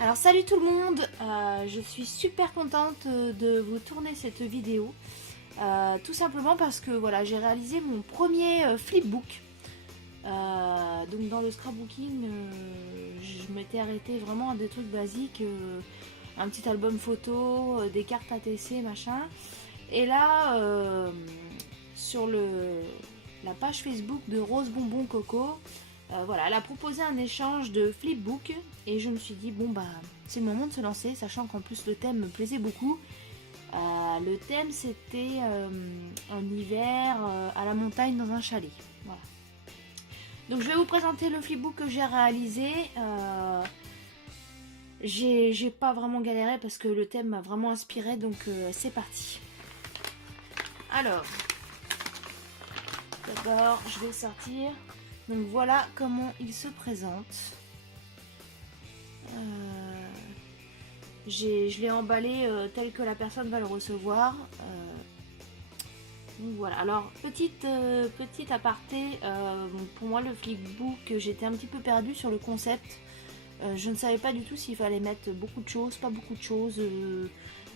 Alors salut tout le monde, je suis super contente de vous tourner cette vidéo, tout simplement parce que voilà, j'ai réalisé mon premier flipbook. Donc dans le scrapbooking, je m'étais arrêtée vraiment à des trucs basiques, un petit album photo, des cartes ATC, machin. Et là, sur la page Facebook de Rose Bonbon Coco, voilà, elle a proposé un échange de flipbook et je me suis dit bon bah c'est le moment de se lancer, sachant qu'en plus le thème me plaisait beaucoup. Le thème c'était un hiver à la montagne dans un chalet. Voilà. Donc je vais vous présenter le flipbook que j'ai réalisé. J'ai pas vraiment galéré parce que le thème m'a vraiment inspiré, donc c'est parti. Alors, d'abord je vais sortir. Donc voilà comment il se présente. Je l'ai emballé tel que la personne va le recevoir. Donc voilà. Alors petite aparté, pour moi le flipbook, j'étais un petit peu perdue sur le concept. Je ne savais pas du tout s'il fallait mettre beaucoup de choses, pas beaucoup de choses.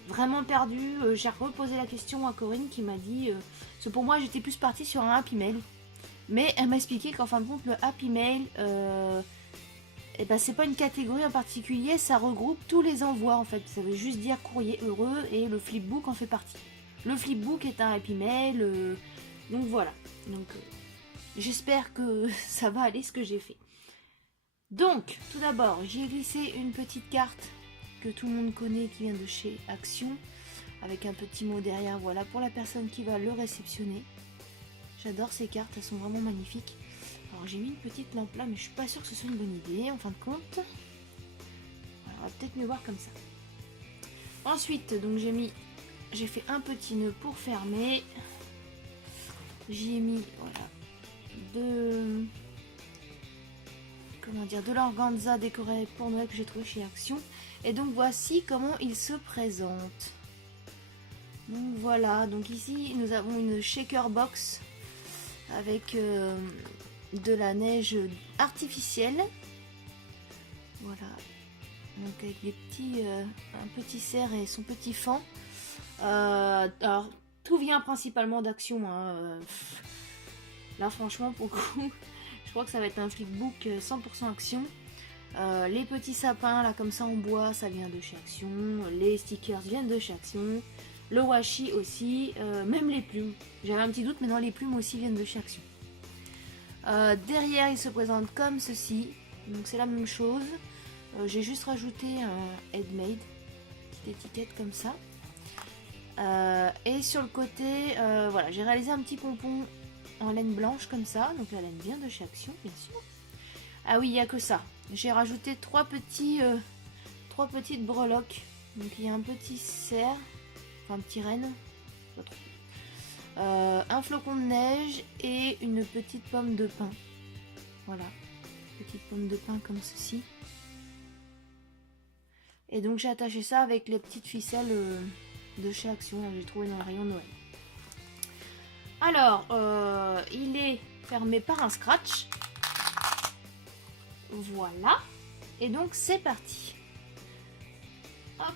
Vraiment perdue. J'ai reposé la question à Corinne qui m'a dit parce que pour moi j'étais plus partie sur un Happy Mail. Mais elle m'a expliqué qu'en fin de compte, le Happy Mail, et ben, c'est pas une catégorie en particulier, ça regroupe tous les envois en fait. Ça veut juste dire courrier heureux et le flipbook en fait partie. Le flipbook est un Happy Mail, donc voilà. Donc j'espère que ça va aller ce que j'ai fait. Donc, tout d'abord, j'ai glissé une petite carte que tout le monde connaît qui vient de chez Action, avec un petit mot derrière, voilà, pour la personne qui va le réceptionner. J'adore ces cartes, elles sont vraiment magnifiques. Alors j'ai mis une petite lampe là, mais je suis pas sûre que ce soit une bonne idée en fin de compte. Alors, on va peut-être mieux voir comme ça. Ensuite, donc j'ai fait un petit nœud pour fermer. J'y ai mis de l'organza décoré pour Noël que j'ai trouvé chez Action. Et donc voici comment il se présente. Donc voilà, donc ici nous avons une shaker box avec de la neige artificielle. Voilà, donc avec des petits un petit cerf et son petit fan. Alors tout vient principalement d'Action, hein. Là franchement pour le coup je crois que ça va être un flipbook 100% Action. Les petits sapins là comme ça en bois, ça vient de chez Action. Les stickers viennent de chez Action. Le washi aussi, même les plumes. J'avais un petit doute, mais non, les plumes aussi viennent de chez Action. Derrière, il se présente comme ceci. Donc c'est la même chose. J'ai juste rajouté un Handmade, petite étiquette comme ça. Et sur le côté, voilà, j'ai réalisé un petit pompon en laine blanche comme ça. Donc la laine vient de chez Action, bien sûr. Ah oui, il n'y a que ça. J'ai rajouté trois petites breloques. Donc il y a un petit cerf. Un petit renne, pas trop. Un flocon de neige et une petite pomme de pin. Voilà, petite pomme de pin comme ceci. Et donc j'ai attaché ça avec les petites ficelles de chez Action, j'ai trouvé dans le rayon Noël. Alors, il est fermé par un scratch. Voilà. Et donc c'est parti. Hop.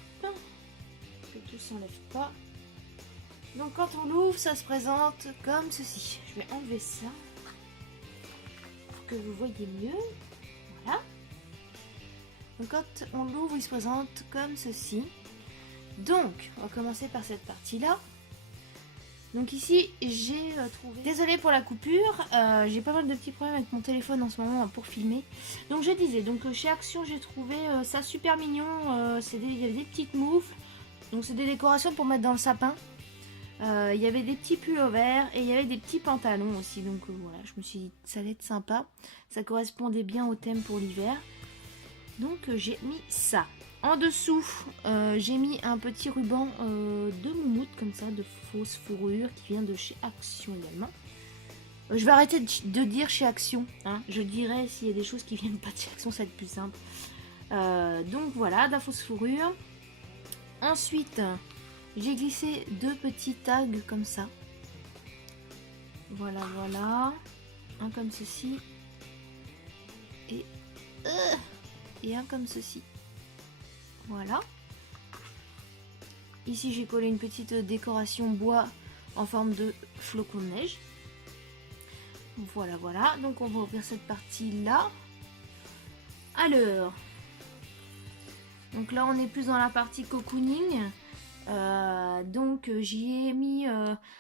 Que tout s'enlève pas. Donc quand on l'ouvre, ça se présente comme ceci. Je vais enlever ça pour que vous voyez mieux. Voilà. Donc quand on l'ouvre, il se présente comme ceci. Donc, on va commencer par cette partie-là. Donc ici, j'ai trouvé... Désolée pour la coupure, j'ai pas mal de petits problèmes avec mon téléphone en ce moment pour filmer. Donc je disais, donc chez Action, j'ai trouvé ça super mignon. Il y avait des petites moufles. Donc c'est des décorations pour mettre dans le sapin. Il y avait des petits pulls verts et il y avait des petits pantalons aussi. Donc voilà, je me suis dit ça allait être sympa. Ça correspondait bien au thème pour l'hiver. Donc j'ai mis ça. En dessous, j'ai mis un petit ruban de moumoute comme ça, de fausse fourrure qui vient de chez Action également. Je vais arrêter de dire chez Action. Hein. Je dirais s'il y a des choses qui viennent pas de chez Action, ça va être plus simple. Donc voilà, de la fausse fourrure. Ensuite, j'ai glissé deux petits tags comme ça. Voilà, voilà. Un comme ceci. Et un comme ceci. Voilà. Ici j'ai collé une petite décoration bois en forme de flocon de neige. Voilà, voilà. Donc on va ouvrir cette partie-là. Alors, donc là on est plus dans la partie cocooning. Donc j'y ai mis...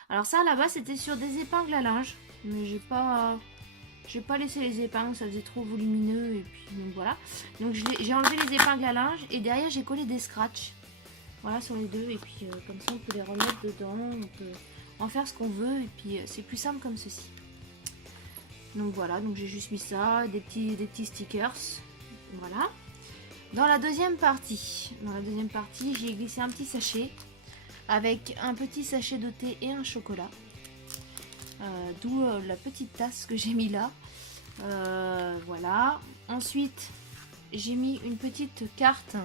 alors ça là-bas c'était sur des épingles à linge. Mais j'ai pas laissé les épingles, ça faisait trop volumineux. Et puis donc voilà. Donc j'ai enlevé les épingles à linge et derrière j'ai collé des scratchs. Voilà, sur les deux, et puis comme ça on peut les remettre dedans, on peut en faire ce qu'on veut, et puis c'est plus simple comme ceci. Donc voilà, donc j'ai juste mis ça, des petits stickers, voilà. Dans la deuxième partie, j'ai glissé un petit sachet avec un petit sachet de thé et un chocolat. D'où la petite tasse que j'ai mis là. Voilà. Ensuite, j'ai mis une petite carte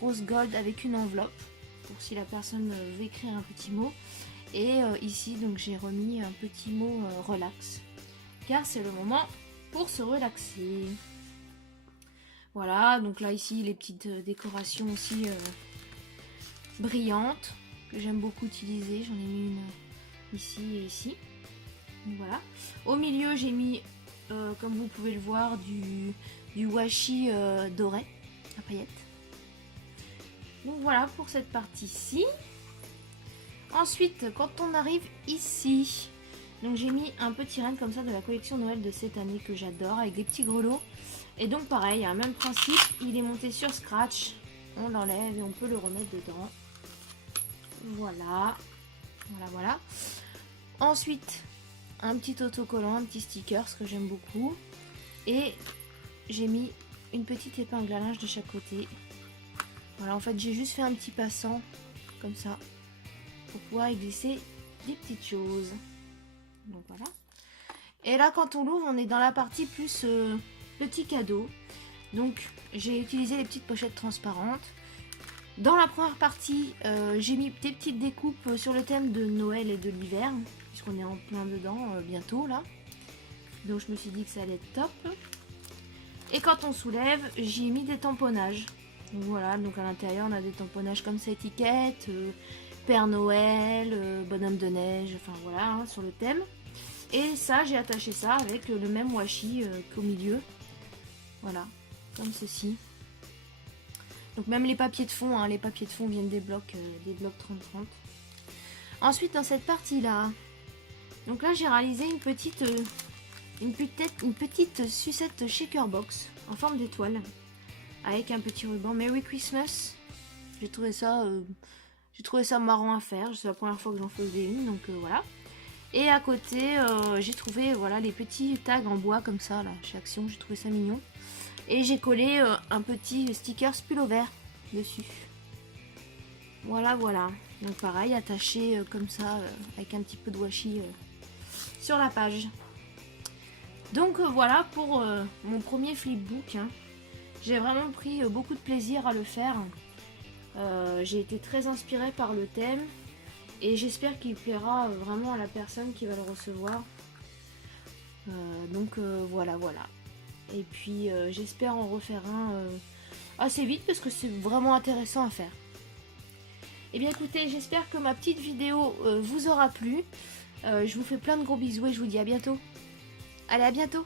rose gold avec une enveloppe pour si la personne veut écrire un petit mot, et ici donc j'ai remis un petit mot relax, car c'est le moment pour se relaxer. Voilà, donc là ici les petites décorations aussi brillantes que j'aime beaucoup utiliser, j'en ai mis une ici et ici. Donc voilà, au milieu j'ai mis comme vous pouvez le voir du washi doré à paillettes. Donc voilà pour cette partie-ci. Ensuite, quand on arrive ici, donc j'ai mis un petit renne comme ça de la collection Noël de cette année que j'adore, avec des petits grelots. Et donc pareil, un même principe, il est monté sur scratch. On l'enlève et on peut le remettre dedans. Voilà. Voilà, voilà. Ensuite, un petit autocollant, un petit sticker, ce que j'aime beaucoup. Et j'ai mis une petite épingle à linge de chaque côté. Voilà, en fait j'ai juste fait un petit passant comme ça pour pouvoir y glisser des petites choses. Donc voilà. Et là quand on l'ouvre, on est dans la partie plus petit cadeau. Donc j'ai utilisé les petites pochettes transparentes. Dans la première partie, j'ai mis des petites découpes sur le thème de Noël et de l'hiver, puisqu'on est en plein dedans bientôt là. Donc je me suis dit que ça allait être top. Et quand on soulève, j'ai mis des tamponnages. Donc voilà, donc à l'intérieur on a des tamponnages comme ça, étiquette, Père Noël, bonhomme de neige, enfin voilà, hein, sur le thème. Et ça, j'ai attaché ça avec le même washi qu'au milieu. Voilà, comme ceci. Donc même les papiers de fond, hein, les papiers de fond viennent des blocs 30-30. Ensuite, dans cette partie-là, donc là j'ai réalisé une petite sucette shaker box en forme d'étoile. Avec un petit ruban Merry Christmas. J'ai trouvé ça marrant à faire. C'est la première fois que j'en faisais une, donc voilà. Et à côté, j'ai trouvé voilà les petits tags en bois comme ça là chez Action. J'ai trouvé ça mignon. Et j'ai collé un petit sticker pull vert dessus. Voilà, voilà. Donc pareil, attaché comme ça avec un petit peu de washi sur la page. Donc voilà pour mon premier flipbook. Hein. J'ai vraiment pris beaucoup de plaisir à le faire. J'ai été très inspirée par le thème et j'espère qu'il plaira vraiment à la personne qui va le recevoir. Donc voilà, voilà. Et puis j'espère en refaire un assez vite parce que c'est vraiment intéressant à faire. Et bien écoutez, j'espère que ma petite vidéo vous aura plu. Je vous fais plein de gros bisous et je vous dis à bientôt. Allez, à bientôt!